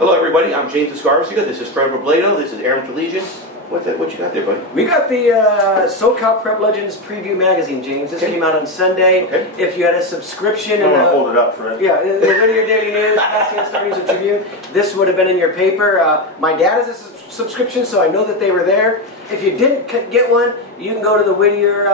Hello everybody, I'm James Escarcega. This is Fred Robledo. This is Aram Tolegian. What you got there, buddy? We got the SoCal Prep Legends Preview Magazine, James. This came out on Sunday. Okay. If you had a subscription, I'm going to hold it up, Fred. Yeah, in the Whittier Daily News, Pasadena Star News and Tribune, this would have been in your paper. My dad has a subscription, so I know that they were there. If you didn't get one, you can go to the Whittier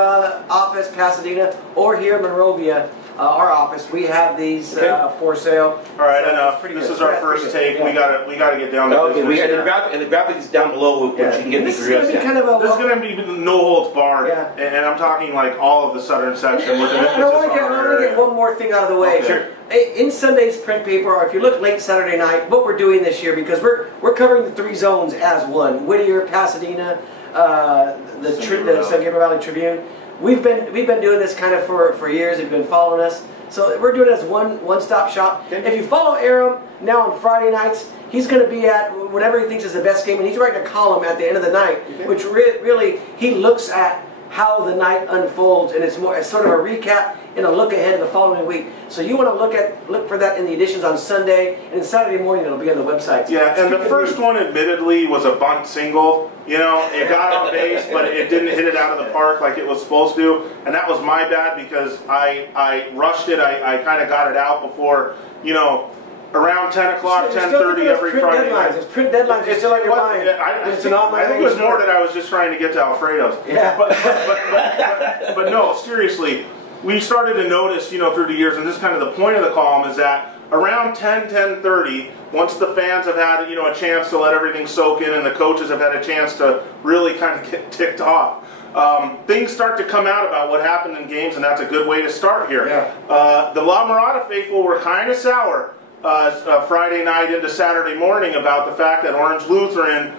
office, Pasadena, or here in Monrovia. Our office, we have these for sale. All right, so enough. This is our first take. Yeah. We gotta get down to business. Okay, and the graphics down below, which you can get this is going to be kind of a. This is going to be no holds barred, and I'm talking like all of the southern section. With an I want to get one more thing out of the way. Okay. Sure. In Sunday's print paper, or if you look late Saturday night, what we're doing this year, because we're covering the three zones as one: Whittier, Pasadena, the San Gabriel Valley Tribune. We've been doing this kind of for years. If you've been following us, so we're doing it as one-stop shop. If you follow Aram now on Friday nights, he's going to be at whatever he thinks is the best game, and he's writing a column at the end of the night, which really he looks at how the night unfolds, and it's sort of a recap and a look ahead of the following week. So you want to look for that in the editions on Sunday, and Saturday morning it'll be on the website. Yeah, and the first one admittedly was a bunt single. You know, it got on base, but it didn't hit it out of the park like it was supposed to, and that was my bad because I rushed it. I kind of got it out before, you know, around 10 o'clock, 10:30 every Friday night. It's print deadlines. It's still on your mind. I think it was more that I was just trying to get to Alfredo's. Yeah. But no, seriously, we've started to notice, you know, through the years, and this is kind of the point of the column, is that around 10:30, once the fans have had, you know, a chance to let everything soak in and the coaches have had a chance to really kind of get ticked off, things start to come out about what happened in games, and that's a good way to start here. Yeah. The La Mirada faithful were kind of sour Friday night into Saturday morning about the fact that Orange Lutheran,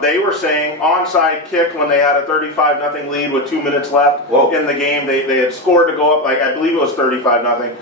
they were saying onside kick when they had a 35-0 lead with 2 minutes left in the game. They had scored to go up, like I believe it was 35-0,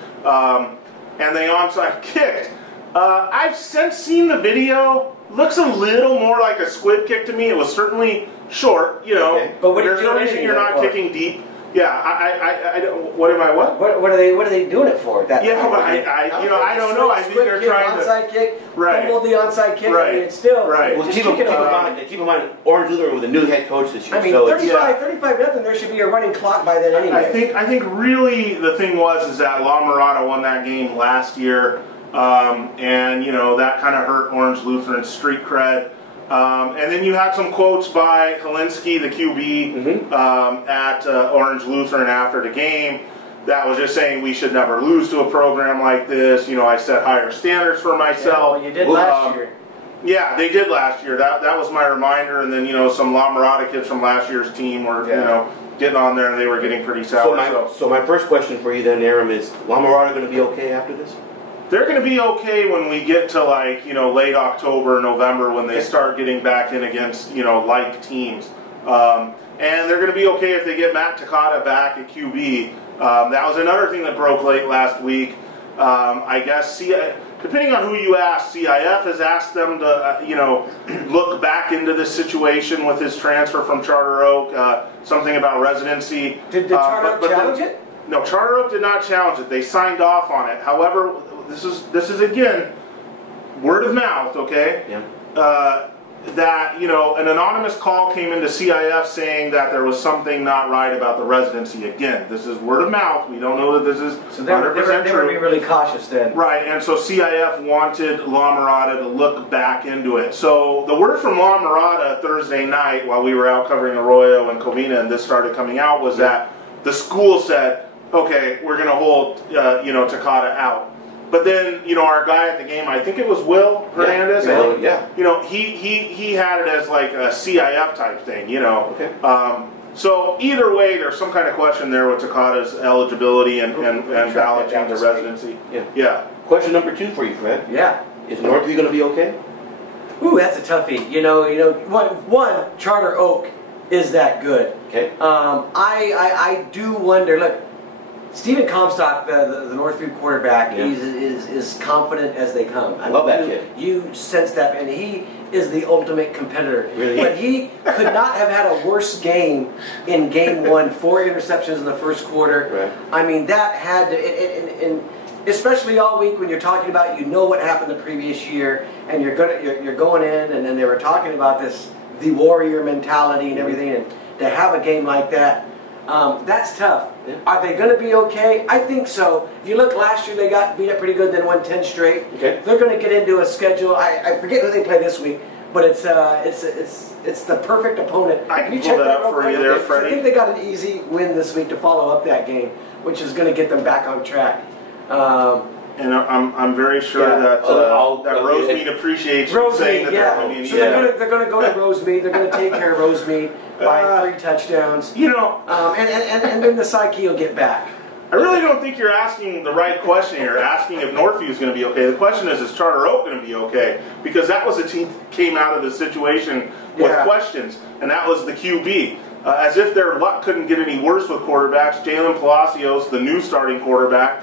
and they onside kicked. I've since seen the video. Looks a little more like a squib kick to me. It was certainly short, you know. Okay. But there's no reason you're not kicking deep. Yeah, I what am I what? What are they doing it for? That yeah, but I don't know. I think they're trying to onside kick, fumble the onside kick. I mean, it's still Well, keep in mind, Orange Lutheran with a new head coach this year. I mean, so 35-0. There should be a running clock by then anyway. I think really the thing is that La Mirada won that game last year, and you know that kind of hurt Orange Lutheran's street cred. And then you had some quotes by Helinski, the QB, at Orange Lutheran after the game that was just saying we should never lose to a program like this. You know, I set higher standards for myself. Yeah, well, you did last year. Yeah, they did last year. That was my reminder. And then, you know, some La Mirada kids from last year's team were, you know, getting on there and they were getting pretty sour. So my first question for you then, Aram, is La Mirada going to be okay after this? They're going to be okay when we get to, like, you know, late October, November, when they start getting back in against, you know, like teams. And they're going to be okay if they get Matt Takata back at QB. That was another thing that broke late last week. I guess, depending on who you ask, CIF has asked them to, you know, look back into this situation with his transfer from Charter Oak, something about residency. Did Charter Oak challenge it? No, Charter Oak did not challenge it. They signed off on it. However, this is again word of mouth, okay? Yeah. That, you know, an anonymous call came into CIF saying that there was something not right about the residency. Again, this is word of mouth. We don't know that this is 100% they true. would be really cautious then. Right, and so CIF wanted La Mirada to look back into it. So the word from La Mirada Thursday night, while we were out covering Arroyo and Covina, and this started coming out, was that the school said, okay, we're going to hold, you know, Takata out. But then, you know, our guy at the game, I think it was Will Hernandez. Yeah. You know, he had it as like a CIF type thing, you know. Okay. So either way, there's some kind of question there with Takata's eligibility and balloting to residency. Yeah. Question number 2 for you, Fred. Yeah. Is Northview going to be okay? Ooh, that's a toughie. You know, one Charter Oak is that good. Okay. I do wonder. Look, Stephen Comstock, the Northview quarterback, is as confident as they come. I love that kid. You sense that, and he is the ultimate competitor. Really? But he could not have had a worse game in Game 1. 4 interceptions in the first quarter. Right. I mean, that had to. And especially all week when you're talking about, you know what happened the previous year, and you're going in, and then they were talking about the warrior mentality and everything, and to have a game like that, that's tough. Yeah. Are they going to be okay? I think so. If you look last year, they got beat up pretty good, then won 10 straight. Okay. They're going to get into a schedule. I forget who they play this week, but it's the perfect opponent. I can you pull check that up real for quick? you there, I Freddie. think they got an easy win this week to follow up that game, which is going to get them back on track. And I'm very sure that Rosemead appreciates you saying that they're going to be. So they're going to go to Rosemead. They're going to take care of Rosemead by 3 touchdowns. You know, and then the psyche will get back. I really don't think you're asking the right question here. Asking if Northview is going to be okay. The question is Charter Oak going to be okay? Because that was a team that came out of the situation with questions, and that was the QB. As if their luck couldn't get any worse with quarterbacks, Jalen Palacios, the new starting quarterback,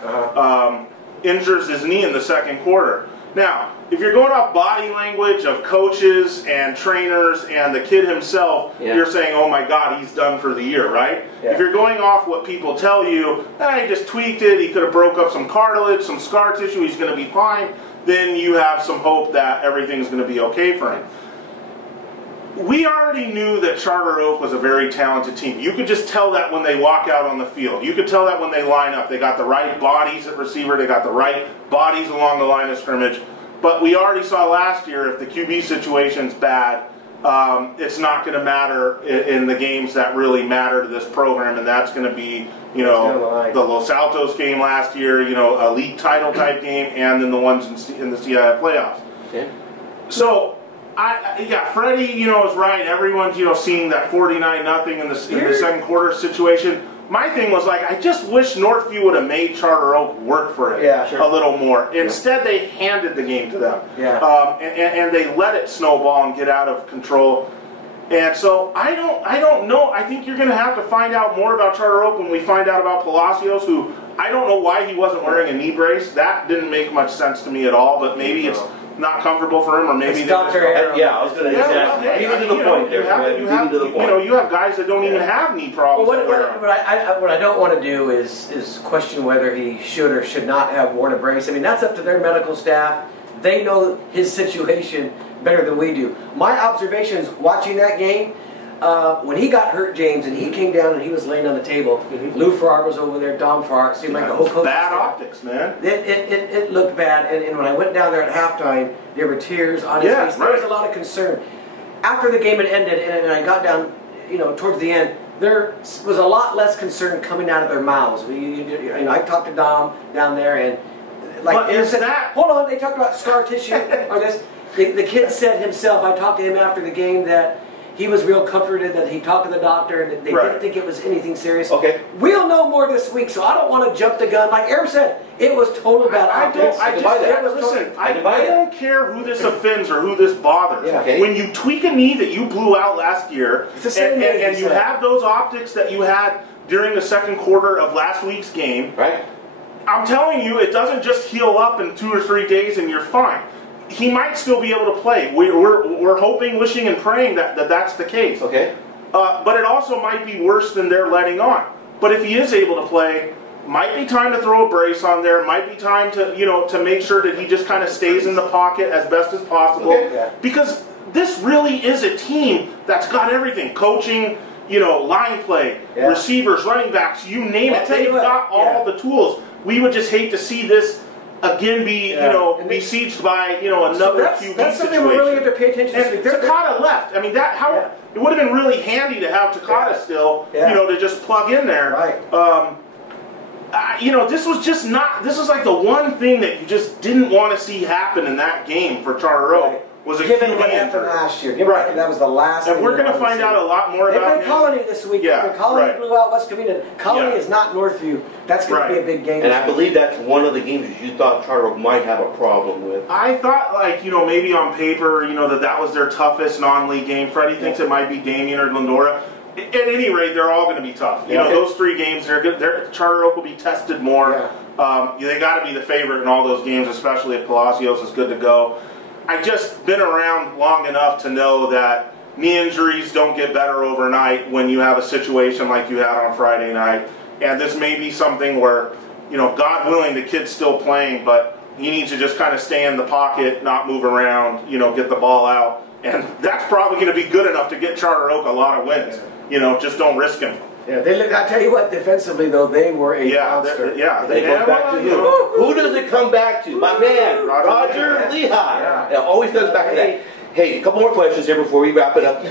injures his knee in the second quarter. Now, if you're going off body language of coaches and trainers and the kid himself, you're saying, oh my God, he's done for the year, right? Yeah. If you're going off what people tell you, he just tweaked it, he could have broke up some cartilage, some scar tissue, he's going to be fine, then you have some hope that everything's going to be okay for him. We already knew that Charter Oak was a very talented team. You could just tell that when they walk out on the field. You could tell that when they line up. They got the right bodies at receiver. They got the right bodies along the line of scrimmage. But we already saw last year if the QB situation's bad, it's not going to matter in the games that really matter to this program, and that's going to be, the Los Altos game last year, a league title type game, and then the ones in the CIF playoffs. Okay. So, Freddie, is right. Everyone's, seeing that 49-0 in the second quarter situation. My thing was I just wish Northview would have made Charter Oak work for it a little more. Instead, they handed the game to them. And they let it snowball and get out of control. And so I don't know. I think you're going to have to find out more about Charter Oak when we find out about Palacios, who I don't know why he wasn't wearing a knee brace. That didn't make much sense to me at all, but maybe it's not comfortable for him, or maybe Dr. Aram. I was going to say, even to the point there. You have guys that don't even have knee problems. Well, what I don't want to do is question whether he should or should not have worn a brace. I mean, that's up to their medical staff. They know his situation better than we do. My observations watching that game, when he got hurt, James, and he came down and he was laying on the table, Lou Farrar was over there, Dom Farrar, seemed like the whole coach. Bad optics, man. It looked bad, and when I went down there at halftime, there were tears on his face. There was a lot of concern. After the game had ended, and I got down, towards the end, there was a lot less concern coming out of their mouths. I talked to Dom down there, and hold on, they talked about scar tissue or this. The kid said himself, I talked to him after the game, that he was real comforted that he talked to the doctor and they didn't think it was anything serious. Okay. We'll know more this week, so I don't want to jump the gun. Like Aram said, it was totally bad. I don't care who this offends or who this bothers. Yeah. Okay. When you tweak a knee that you blew out last year, and you have those optics that you had during the second quarter of last week's game, right? I'm telling you, it doesn't just heal up in 2 or 3 days and you're fine. He might still be able to play. We're hoping, wishing, and praying that's the case. Okay. But it also might be worse than they're letting on. But if he is able to play, might be time to throw a brace on there. Might be time to to make sure that he just kind of stays in the pocket as best as possible. Okay. Yeah. Because this really is a team that's got everything: coaching, line play, receivers, running backs, you name it. They've got all the tools. We would just hate to see this again be besieged by another QB that's something situation. we really have to pay attention to. And Takata left. I mean, it would have been really handy to have Takata still, to just plug in there. Right. This was just not. This was like the one thing that you just didn't want to see happen in that game for Charter Oak. Was a given what happened last year. Right. That was the last and we're going to find out a lot more about They've been Colony this week. Colony blew out West Covina. Colony is not Northview. That's going to be a big game. And I believe that's one of the games you thought Charter Oak might have a problem with. I thought, maybe on paper, that was their toughest non-league game. Freddie thinks it might be Damien or Glendora. At any rate, they're all going to be tough. Those 3 games, they're good. Charter Oak will be tested more. They got to be the favorite in all those games, especially if Palacios is good to go. I've just been around long enough to know that knee injuries don't get better overnight when you have a situation like you had on Friday night. And this may be something where, God willing, the kid's still playing, but he needs to just kind of stay in the pocket, not move around, get the ball out. And that's probably going to be good enough to get Charter Oak a lot of wins. Just don't risk him. Yeah, I tell you what, defensively though, they were a monster. They go back to who does it come back to? My man, Roger Lehigh. It always comes back to that. Hey, a couple more questions here before we wrap it up.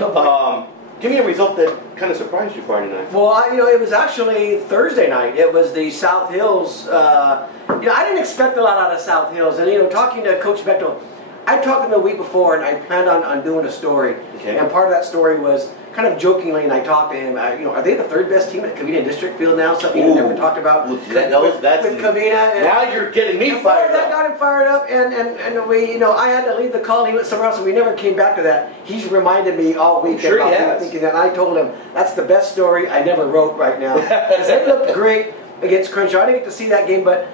Give me a result that kind of surprised you Friday night. Well, it was actually Thursday night. It was the South Hills. I didn't expect a lot out of South Hills. And, talking to Coach Bechtel, I talked to him the week before, and I planned on doing a story. Okay. And part of that story was kind of jokingly, and I talked to him, are they the third best team at Covina District Field now? Something you never talked about with Covina. Now you're getting me fired up. That got him fired up, and we, I had to leave the call. He went somewhere else, and we never came back to that. He's reminded me all week about thinking that. And I told him that's the best story I never wrote right now because they looked great against Crenshaw. I didn't get to see that game, but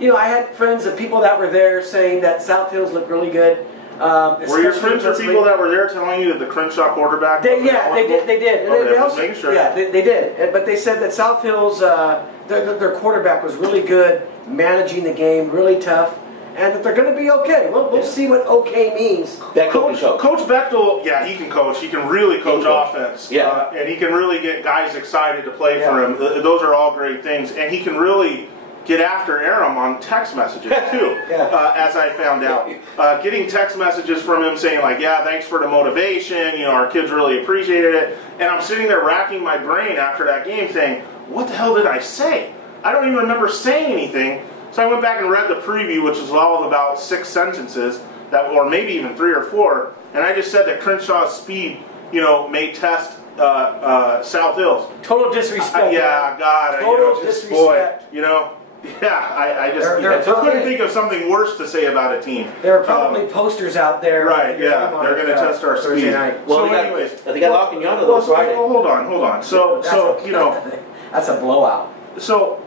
I had friends and people that were there saying that South Hills looked really good. Were your friends or people that were there telling you that the Crenshaw quarterback? They did. And okay, they also, sure. Yeah, they did. But they said that South Hills, their quarterback was really good, managing the game, really tough, and that they're going to be okay. We'll see what okay means. That Coach Bechtel, he can coach. He can really coach offense. Yeah. And he can really get guys excited to play for him. Those are all great things. And he can really get after Aram on text messages too, as I found out. Getting text messages from him saying like, thanks for the motivation, our kids really appreciated it. And I'm sitting there racking my brain after that game saying, what the hell did I say? I don't even remember saying anything. So I went back and read the preview, which was all of about 6 sentences, or maybe even 3 or 4, and I just said that Crenshaw's speed, may test South Hills. Total disrespect. Total disrespect. I couldn't think of something worse to say about a team. There are probably posters out there. Right, they're going to test our speed. Well, they got La Cunada though Friday. Hold on. So that's a blowout. So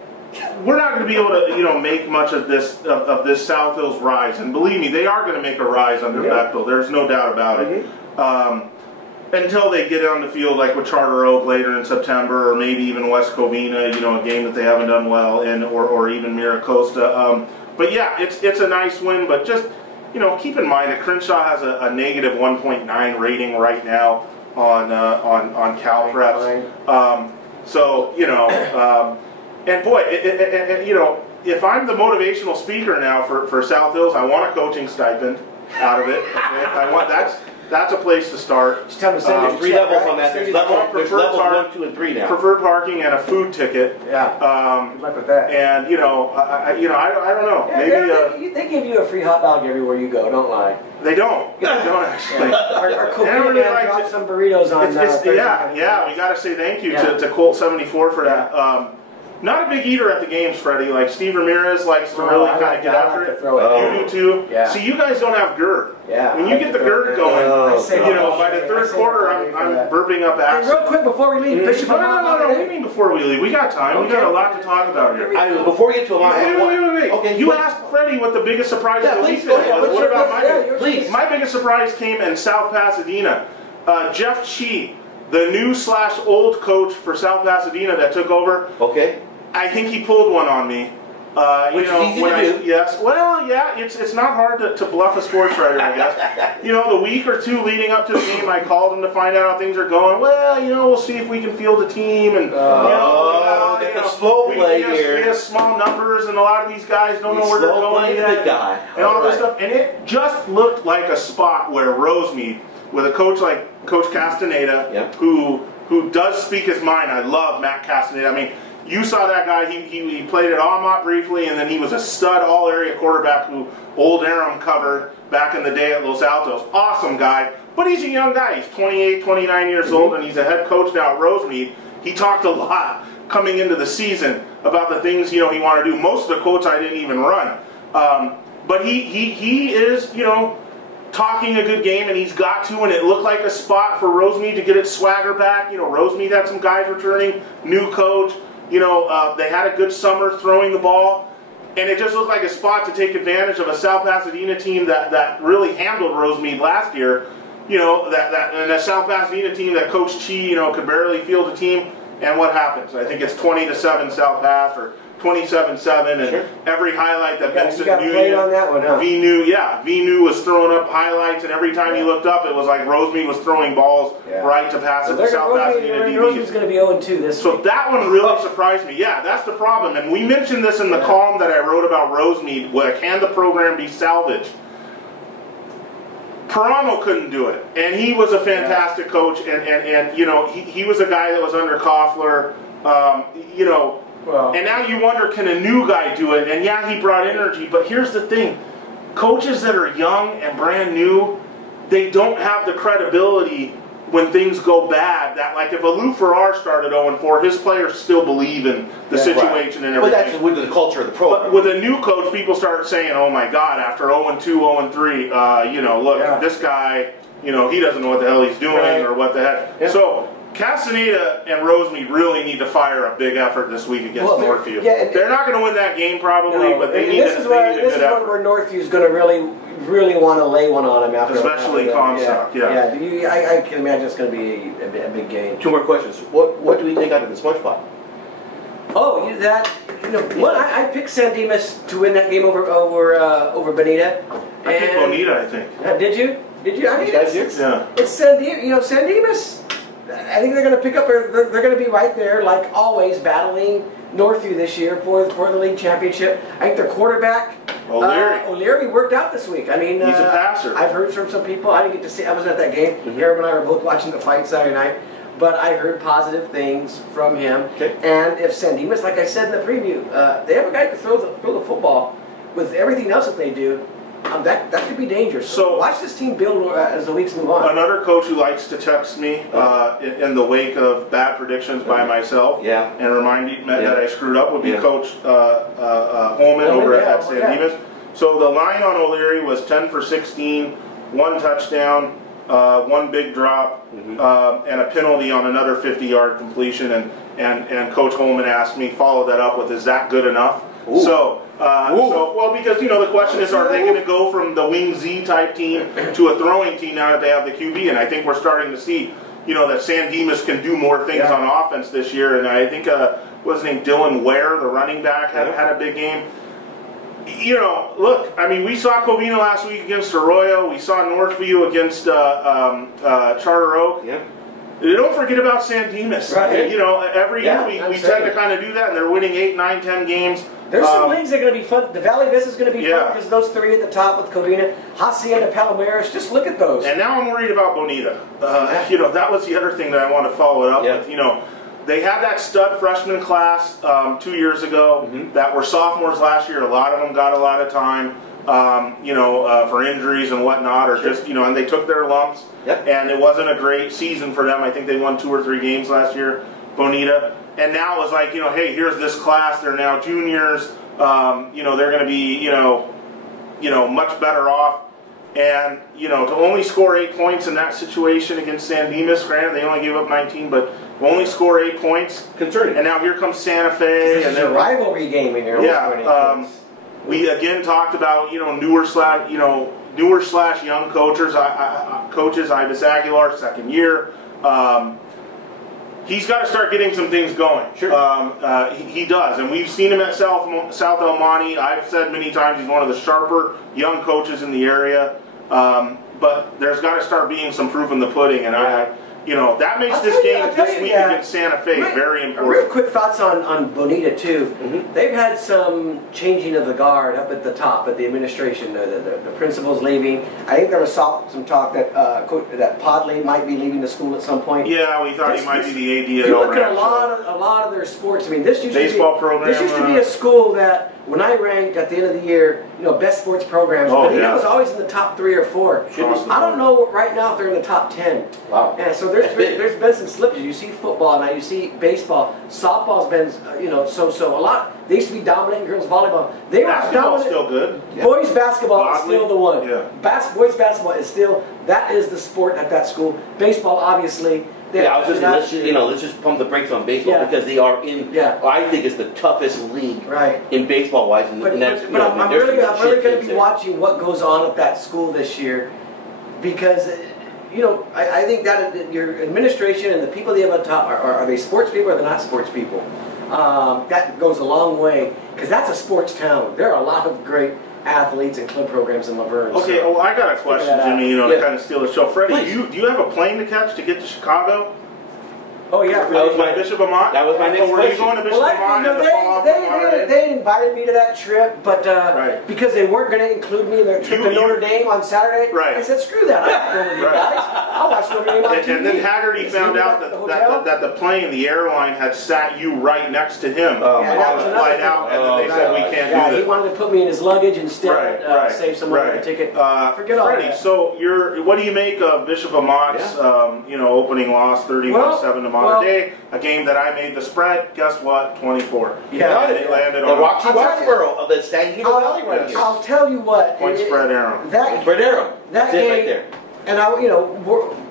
we're not going to be able to, make much of this South Hills rise. And believe me, they are going to make a rise under Bechtel. There's no doubt about it. Until they get on the field, like with Charter Oak later in September, or maybe even West Covina, a game that they haven't done well in, or even Miracosta. But yeah, it's a nice win. But just keep in mind that Crenshaw has a negative 1.9 rating right now on CalPreps. And boy, if I'm the motivational speaker now for South Hills, I want a coaching stipend out of it. I want that's a place to start. Just tell them to send there's 3 levels on that. There's levels 1, 2, and 3 now. Preferred parking and a food ticket. Good luck with that. And I don't know. Maybe they give you a free hot dog everywhere you go. Don't lie. They don't. They don't actually. Our Covina man dropped some burritos on. We got to say thank you to Colt 74 for that. Not a big eater at the games, Freddie. Like Steve Ramirez likes to really kind of get after it. You do too. Yeah. See, you guys don't have GERD. Yeah. When you get the GERD going, by the third quarter, I'm burping up acid. Real quick before we leave, Bishop. No. What do you mean before we leave? We got time. We got a lot to talk about here. Before we get to Wait. Okay. You asked Freddie what the biggest surprise of the week was. What about my please? My biggest surprise came in South Pasadena. Jeff Chi, the new/old coach for South Pasadena that took over. Okay. I think he pulled one on me. Which is easy to do. Yes. Well, yeah, it's not hard to bluff a sports writer, I guess. The week or 2 leading up to the game, I called him to find out how things are going. Well, we'll see if we can field a team. And, get the slow play here. We have small numbers, and a lot of these guys don't know where they're going yet. And all this stuff. And it just looked like a spot where Rosemead, with a coach like Coach Castaneda, who does speak his mind. I love Matt Castaneda. I mean, you saw that guy, he played at Amat briefly, and then he was a stud all-area quarterback who old Aram covered back in the day at Los Altos. Awesome guy, but he's a young guy. He's 28, 29 years old, and he's a head coach now at Rosemead. He talked a lot coming into the season about the things, he wanted to do. Most of the quotes I didn't even run. But he is, talking a good game, and he's got to, and it looked like a spot for Rosemead to get its swagger back. Rosemead had some guys returning, new coach. They had a good summer throwing the ball, and it just looked like a spot to take advantage of a South Pasadena team that really handled Rosemead last year. And a South Pasadena team that Coach Chi, could barely field a team. And what happens? I think it's 20-7 South Pass or 27-7, and Sure. every highlight that Vincent you got played on that one, huh? Venu was throwing up highlights, and every time he looked up, it was like Rosemead was throwing balls right to pass it to South Pasadena Rosemead's DBs. going to be 0-2 this week. So that one really surprised me. Yeah, that's the problem. And we mentioned this in the column that I wrote about Rosemead. Can the program be salvaged? Perano couldn't do it, and he was a fantastic coach, and you know, he was a guy that was under Koffler, you know, and now you wonder, can a new guy do it? And yeah, he brought energy, but here's the thing, coaches that are young and brand new, they don't have the credibility when things go bad. That, like, if a Lou Farrar started 0-4, his players still believe in the situation and everything. But that's with the culture of the program. But with a new coach, people start saying, oh my God, after 0-2, 0-3, you know, look, this guy, you know, he doesn't know what the hell he's doing or what the heck. Yeah. So Castaneda and Rosemead really need to fire a big effort this week against Northview. They're not going to win that game probably, but they need a good effort. This is where Northview's going to really want to lay one on him after. Especially Comstock, I can imagine it's going to be a big game. 2 more questions. What do we take out of the smudge pot? Oh, I picked San Dimas to win that game over Bonita. I picked Bonita, I think. Did you? I mean, yeah. It's San Dimas. You know, San Dimas. I think they're going to pick up. They're going to be right there, like always, battling Northview this year for the league championship. I think their quarterback O'Leary worked out this week. I mean, he's a passer. I've heard from some people. I didn't get to see. I wasn't at that game. Aram and I were both watching the fight Saturday night, but I heard positive things from him. Okay. And if San Dimas, like I said in the preview, they have a guy who can throw the football with everything else that they do. That could be dangerous. So watch this team build as the weeks move on. Another coach who likes to text me in the wake of bad predictions by myself and remind me that I screwed up would be Coach Holman over at San Dimas. So the line on O'Leary was 10 for 16, 1 touchdown, 1 big drop, and a penalty on another 50-yard completion. And Coach Holman asked me, follow that up with, is that good enough? Ooh. So because, you know, the question is, are they going to go from the wing Z type team to a throwing team now that they have the QB? And I think we're starting to see, you know, that San Dimas can do more things on offense this year. And I think, what's his name, Dylan Ware, the running back, had a big game. You know, look, I mean, we saw Covina last week against Arroyo. We saw Northview against Charter Oak. Yeah. Don't forget about San Dimas. Right. You know, every year we tend to kind of do that, and they're winning 8, 9, 10 games. There's some leagues that are going to be fun. The Valley Vista is going to be fun because those 3 at the top with Covina, Hacienda, Palomares. Just look at those. And now I'm worried about Bonita. You know, that was the other thing that I want to follow it up with. You know, they had that stud freshman class 2 years ago that were sophomores last year. A lot of them got a lot of time. You know, for injuries and whatnot, or just, you know, and they took their lumps. And it wasn't a great season for them. I think they won 2 or 3 games last year, Bonita. And now it's like, you know, hey, here's this class. They're now juniors. You know, they're going to be, you know, much better off. And, you know, to only score 8 points in that situation against San Dimas, granted they only gave up 19, but only score 8 points. Concerning. And now here comes Santa Fe. And then a rivalry game in here. We again talked about, you know, newer slash young coaches. Ibis Aguilar, second year. He's got to start getting some things going. Sure. He does, and we've seen him at South El Monte. I've said many times he's one of the sharper young coaches in the area. But there's got to start being some proof in the pudding, and you know, that makes this game this week against Santa Fe very important. Real quick thoughts on Bonita, too. They've had some changing of the guard up at the top, at the administration. The principal's leaving. I think there was some talk that Podley might be leaving the school at some point. Yeah, we thought he might be the AD. You look at a lot of their sports. I mean, this used to be a school that, when I ranked at the end of the year, you know, best sports programs, Bonita was always in the top 3 or 4. I don't know right now if they're in the top 10. Wow. Yeah, so there's been some slippage. You see football now, you see baseball, softball's been so. A lot. They used to be dominating girls volleyball. They were basketball's still good. Boys basketball is still the one. Yeah. Boys basketball is still the sport at that school. Baseball, obviously. Let's just pump the brakes on baseball because they are in. I think it's the toughest league in baseball wise. I'm really going to be watching what goes on at that school this year, because, you know, I think that your administration and the people they have on top are they sports people or they're not sports people? That goes a long way because that's a sports town. There are a lot of great athletes and club programs in Laverne. Okay, so well, I got a question, Jimmy, to kind of steal the show. Freddie, do you have a plane to catch to get to Chicago? Oh yeah, that was my Bishop Amat. That was my next question. Were you going to Bishop Amat? They invited me to that trip, but because they weren't going to include me in their trip to Notre Dame on Saturday, I said, screw that. I'm not going with you guys. I'll watch Notre Dame on TV. And then Haggerty found out that the plane, the airline, had sat you right next to him. That was another thing. Out, and then they said, we can't do this. He wanted to put me in his luggage instead, save some money on the ticket. Forget all that. Freddie, so what do you make of Bishop Amat's opening loss, 31-7 to Modern Day? A game that I made the spread. Guess what? 24. Yeah, they landed the on Roxborough of the San Dimas Valley right here. I'll tell you what. Point spread Aram. Point spread Aram. That game, right there. And I,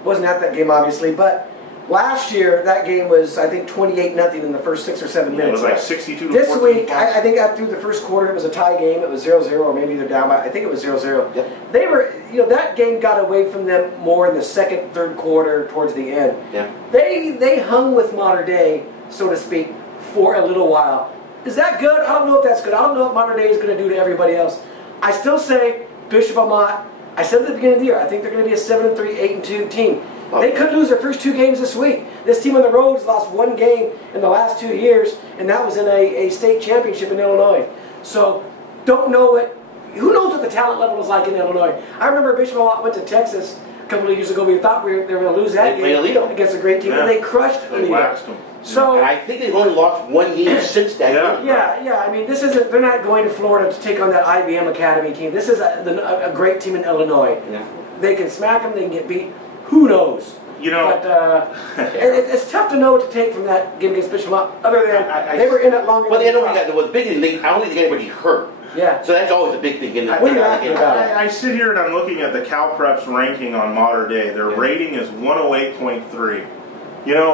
wasn't at that game obviously, but last year that game was I think 28-0 in the first 6 or 7 minutes. It was like 62 to 14. This week, I think through the first quarter it was a tie game. It was 0-0, or maybe they're down by. I think it was 0-0. Yep. They were, that game got away from them more in the second, third quarter towards the end. Yeah. They hung with Modern Day, so to speak, for a little while. Is that good? I don't know if that's good. I don't know what Modern Day is going to do to everybody else. I still say Bishop Amat. I said at the beginning of the year, I think they're going to be a 7-3, 8-2 team. They could lose their first 2 games this week. This team on the road has lost 1 game in the last 2 years, and that was in a state championship in Illinois. So, don't know it. Who knows what the talent level is like in Illinois? I remember Bishop Amat went to Texas a couple of years ago. We thought they were going to lose that game against a great team, and they crushed They waxed them. So, and I think they've only lost 1 game since that game. Yeah. I mean, this isn't. They're not going to Florida to take on that IBM Academy team. This is a great team in Illinois. Yeah. They can smack them. They can get beat. Who knows? But it's tough to know what to take from that game against Bishop Amat. Other than they were in it longer. Well, they only got the big thing. I don't think anybody hurt. Yeah. So that's always a big thing in the What are you talking about? I sit here and I'm looking at the CalPreps ranking on Modern Day. Their rating is 108.3.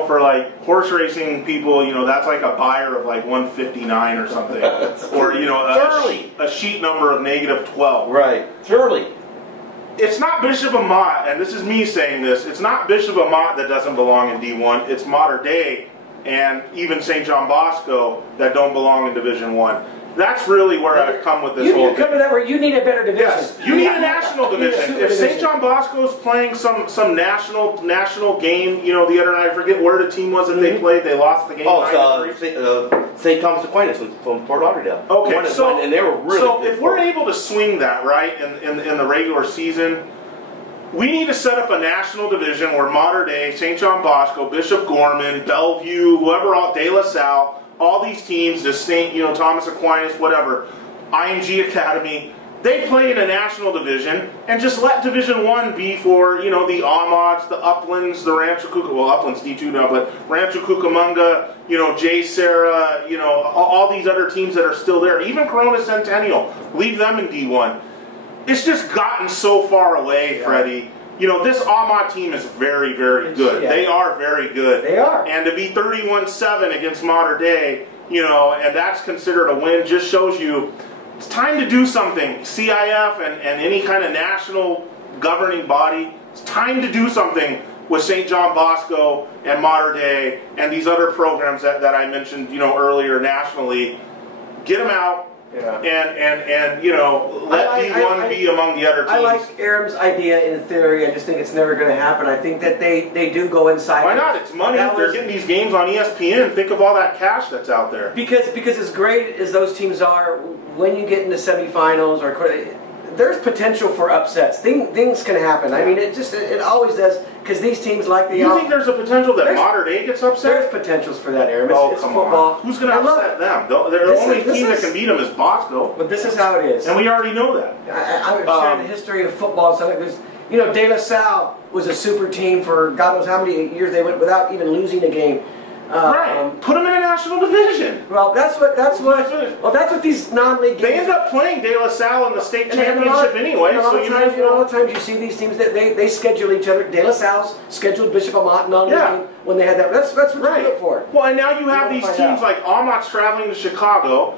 For like horse racing people, that's like a buyer of like 159 or something. Or, a sheet number of -12. Right. It's early. It's not Bishop Amat, and this is me saying this, it's not Bishop Amat that doesn't belong in D1, it's Modern Day and even St. John Bosco that don't belong in Division 1. That's really where I've come with this whole thing. You come to that where you need a better division. Yes, you need a national division. If St. John Bosco's playing some national game, the other night, I forget where the team was that they played, they lost the game. St. Thomas Aquinas from Fort Lauderdale. Okay, and they were really so good. If we're able to swing that, right, in the regular season, we need to set up a national division where Modern Day, St. John Bosco, Bishop Gorman, Bellevue, whoever else, De La Salle, all these teams, the St. Thomas Aquinas, whatever, IMG Academy, they play in a national division, and just let Division 1 be for, the Amats, the Uplands, the Rancho Cucamonga, well, Uplands D2 now, but Rancho Cucamonga, J. Sarah, all these other teams that are still there, even Corona Centennial, leave them in D1. It's just gotten so far away, Freddie. This Amat team is very, very good. Yeah. They are very good. They are. And to be 31-7 against Modern Day, and that's considered a win, just shows you it's time to do something. CIF and any kind of national governing body, it's time to do something with St. John Bosco and Modern Day and these other programs that I mentioned, earlier nationally. Get them out. Yeah. And let D1 be among the other teams. I like Aram's idea in theory. I just think it's never going to happen. I think that they do go inside. Why not? It's money. They're getting these games on ESPN. Think of all that cash that's out there. Because as great as those teams are, when you get into semifinals or there's potential for upsets. Things can happen. I mean, it always does. Because these teams like the... You think there's a potential that Modern Day gets upset? There's potentials for that, Aram. It's come football. On. Who's going to upset them? The only team that can beat them is Bosco. But this is how it is. And we already know that. I would share the history of football. And stuff like this. De La Salle was a super team for God knows how many years they went without even losing a game. Right. Put them in a national division. Well, that's what these non-league games. They end up playing De La Salle in the state championship anyway. A lot of times you see these teams that they schedule each other. De La Salle's scheduled Bishop Amat non-league when they had that. That's what you do it for. Well, and now you have these teams like Amat's traveling to Chicago.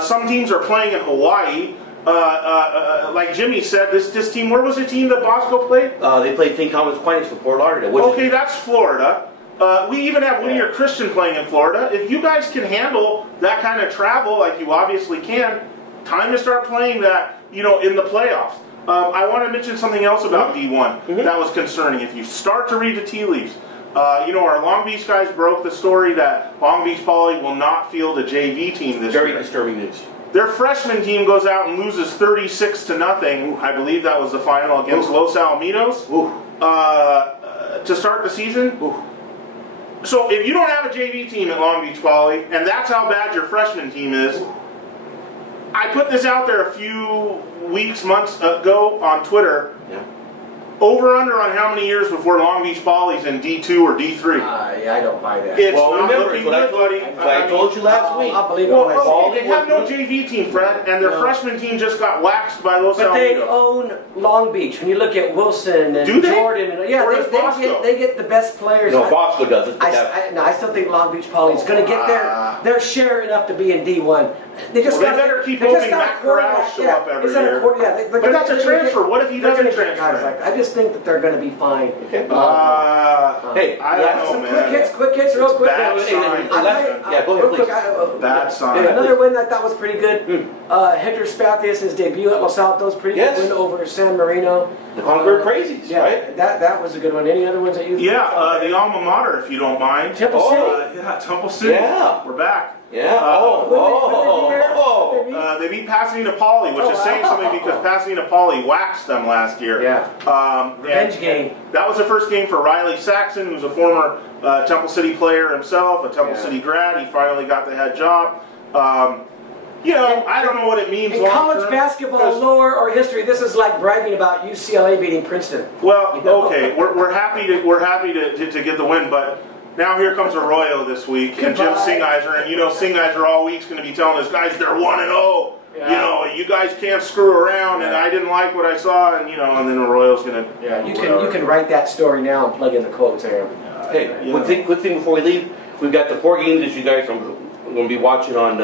Some teams are playing in Hawaii. Like Jimmy said, this team. Where was the team that Bosco played? They played St. Thomas Aquinas from Fort Lauderdale. Okay, that's Florida. We even have Whittier Christian playing in Florida. If you guys can handle that kind of travel, like you obviously can, time to start playing that, you know, in the playoffs. I want to mention something else about D1 that was concerning. If you start to read the tea leaves, you know, our Long Beach guys broke the story that Long Beach Poly will not field a JV team this year. Very disturbing news. Their freshman team goes out and loses 36-0. I believe that was the final against Los Alamitos to start the season. So if you don't have a JV team at Long Beach Poly, and that's how bad your freshman team is, I put this out there a few weeks, months ago on Twitter. Yeah. Over under on how many years before Long Beach Poly's in D2 or D3? Yeah, I don't buy that. It's well, not remember, looking good, buddy. I told you last week. I'll believe it when I see Well, it. they have no JV team, Fred, and their freshman team just got waxed by Los But they Alamitos. own Long Beach. When you look at Wilson and Do they? Jordan, and, yeah, Or does Bosco? they get the best players. No, Bosco doesn't. I still think Long Beach Poly is going to get their share enough to be in D1. They just Well, they better keep hoping Matt Corral show up every year. But that's a transfer. What if he doesn't transfer? I just think that they're going to be fine. Hey, I don't know, man. Quick hits, real quick. Bad sign. Yeah, go ahead, please. Bad sign. Another win that I thought was pretty good. Hector Spathias, his debut at Los Altos, pretty good win over San Marino. The Concord Crazies, right? That was a good one. Any other ones that you? Yeah, the alma mater, if you don't mind. Temple City. Yeah, Temple City. Yeah. We're back. Yeah. They beat Pasadena Poly, which is saying something because Pasadena Poly waxed them last year. Yeah. Revenge game. That was the first game for Riley Saxon, who's a former Temple City player himself, a Temple City grad. He finally got the head job. You know, I don't know what it means. In college basketball lore or history, this is like bragging about UCLA beating Princeton. Well, okay, we're happy to get the win, but now here comes Arroyo this week and Jim Singheiser, and you know Singheiser all week's going to be telling us guys they're 1-0. Yeah. You know, you guys can't screw around, and I didn't like what I saw, and you know, and then Arroyo's going to. Yeah, you can write that story now and plug in the quotes here. Hey, quick thing before we leave, we've got the 4 games that you guys are going to be watching on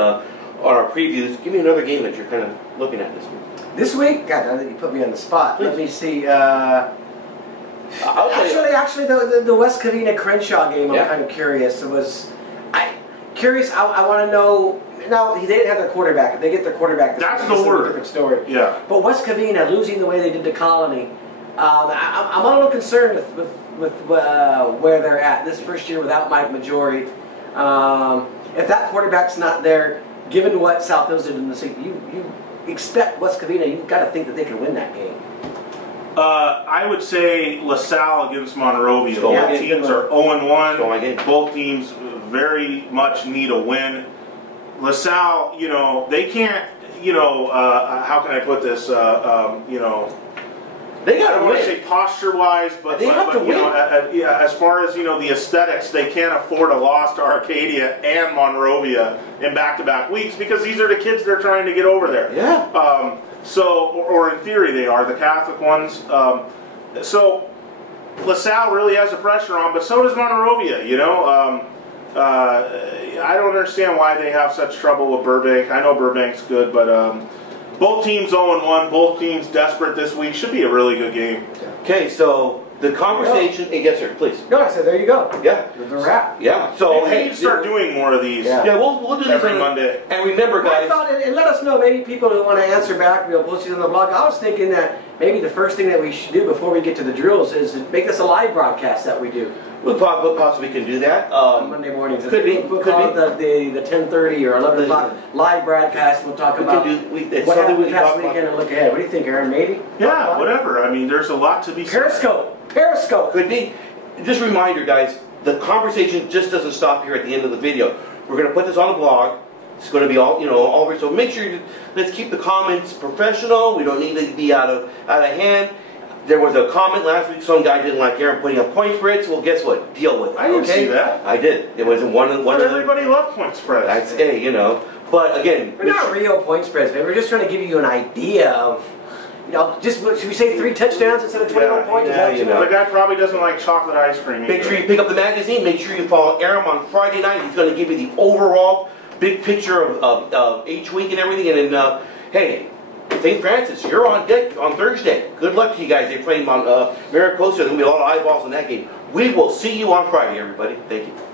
our previews. Give me another game that you're kind of looking at this week. This week, God, I think you put me on the spot. Please. Let me see. Actually, the West Covina Crenshaw game, I'm kind of curious. I want to know. Now they didn't have their quarterback. If they get their quarterback, that's the word. Different story. Yeah. But West Covina losing the way they did to Colony, I'm a little concerned with where they're at this first year without Mike Majori. If that quarterback's not there, given what South Hills did in the city, you expect West Covina. You've got to think that they can win that game. I would say LaSalle against Monrovia. Both teams are 0-1. Both teams very much need a win. LaSalle, you know, they can't, you know, how can I put this, you know, they got to win. I don't want to say posture-wise, but, you know, as far as, you know, the aesthetics, they can't afford a loss to Arcadia and Monrovia in back-to-back weeks because these are the kids they're trying to get over there. Yeah. So, or in theory they are, the Catholic ones. So, LaSalle really has the pressure on, but so does Monrovia, you know. I don't understand why they have such trouble with Burbank. I know Burbank's good, but both teams 0-1, both teams desperate this week. Should be a really good game. Okay, so the conversation. Yes, sir, please. No, I said there you go. Yeah. The wrap. Yeah. So we need to start doing more of these. Yeah, we'll do this every Monday. And remember, guys. And let us know, maybe people who want to answer back, we'll post it on the blog. I was thinking that maybe the first thing that we should do before we get to the drills is to make this a live broadcast that we do. We possibly can do that. Monday mornings. Could be. We'll call it the 10:30 or 11 o'clock live broadcast. We'll talk about what happened this past weekend and look ahead. What do you think, Aaron? Maybe? Yeah, whatever. I mean, there's a lot to be said. Periscope. Could be. Just a reminder, guys, the conversation just doesn't stop here at the end of the video. We're going to put this on the blog. It's going to be all, you know, all over. So make sure let's keep the comments professional. We don't need to be out of hand. There was a comment last week. Some guy didn't like Aaron putting up point spreads. Well, guess what? Deal with it. I didn't see that. I did. It wasn't one of everybody loved point spreads. I'd say, you know. But again, we're not real point spreads, man. We're just trying to give you an idea of. You know, just should we say 3 touchdowns instead of 21 points? Yeah, you know. The guy probably doesn't like chocolate ice cream either. Make sure you pick up the magazine. Make sure you follow Aram on Friday night. He's going to give you the overall big picture of each week and everything. And then, hey, St. Francis, you're on deck on Thursday. Good luck to you guys. They're playing on Maricosta. There's going to be a lot of eyeballs in that game. We will see you on Friday, everybody. Thank you.